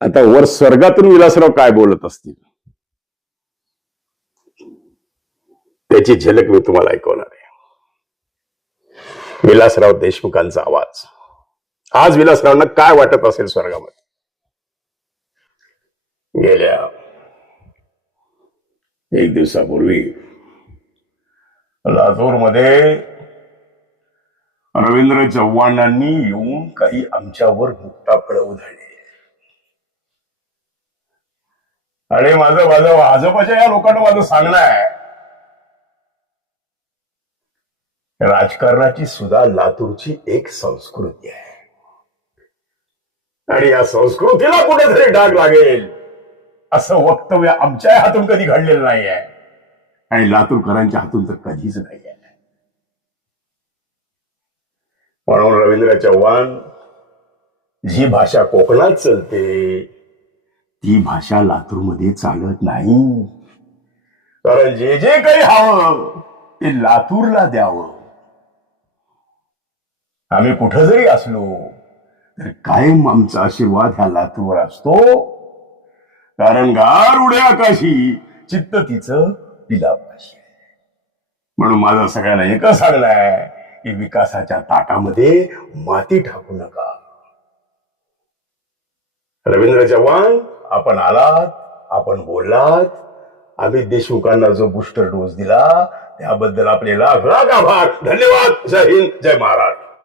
आता वर स्वर्गातून विलासराव काय बोलत असतील त्याची झलक मी तुम्हाला ऐकवणार आहे. विलासराव देशमुखांचा आवाज. आज विलासरावांना काय वाटत असेल स्वर्गामध्ये. गेल्या एक दिवसापूर्वी लातूरमध्ये रवींद्र चव्हाणांनी येऊन काही आमच्यावर मुक्ताफळं उधळली आणि माझं भाजपच्या या लोकांना माझं सांगणं आहे, राजकारणाची सुद्धा लातूरची एक संस्कृती आहे आणि या संस्कृतीला कुठेतरी डाग लागेल असं वक्तव्य आमच्या हातून कधी घडलेलं नाही आहे आणि लातूरकरांच्या हातून तर कधीच नाही आहे. म्हणून रवींद्र चव्हाण, जी भाषा कोकणात चालते ती भाषा लातूरमध्ये चालत नाही. कारण जे जे काही हवं ते लातूरला द्यावं. आम्ही कुठं जरी असलो तर कायम आमचा आशीर्वाद ह्या लातूरवर असतो. कारण गार उड्या आकाशी चित्त तिचं पिलापाशी. म्हणून माझं सगळ्यांना एकच सांगणं आहे की विकासाच्या ताटामध्ये माती टाकू नका. रवींद्र चव्हाण, आपण आलात, आपण बोललात. आम्ही देशमुखांना जो बूस्टर डोस दिला त्याबद्दल आपले लाख लाख आभार. धन्यवाद. जय हिंद, जय महाराष्ट्र.